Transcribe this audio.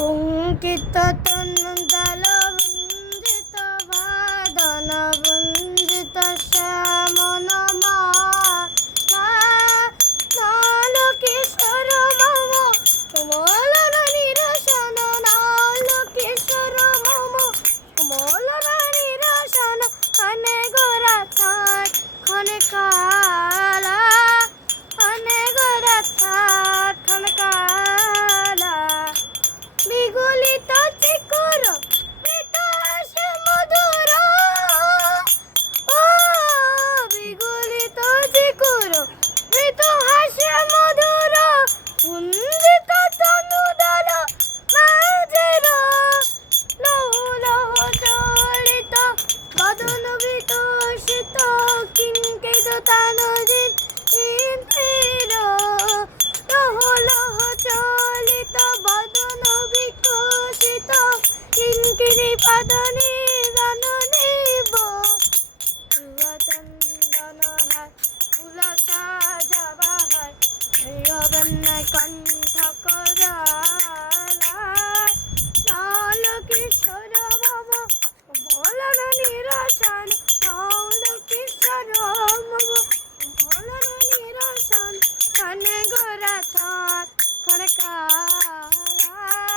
পুঙ্কিত তন্দাল বন্দিত বাদন বন্দিত শ্যামন নাল কিশোর মম কমল নিরসন নাল কিশোর মম কমল নিরসন খনে গোরা থাট খনে কালা খনে গোরা থাট খনে কালা বিগলিত চিকুর মৃত হাসে মধুর ও বিগলিত চিকুর মৃত হাসে মধুর কুন্দিত তনুদল মাঝের লহ লহ চলিত বদন বিকশিত কিঙ্কিত তানজিত ইন্দ্রিল লহ লহ চলিত বদন বিকশিত কিঙ্কিনি পদনি রণনিব চন্দন হার ফুল সাজাবাহার প্রিয়বন্যায় কণ্ঠ করালা নাল কিশোর মম কমল নিরসন নাল কিশোর মম কমল নিরসন খনে গোরা থাট খনে কালা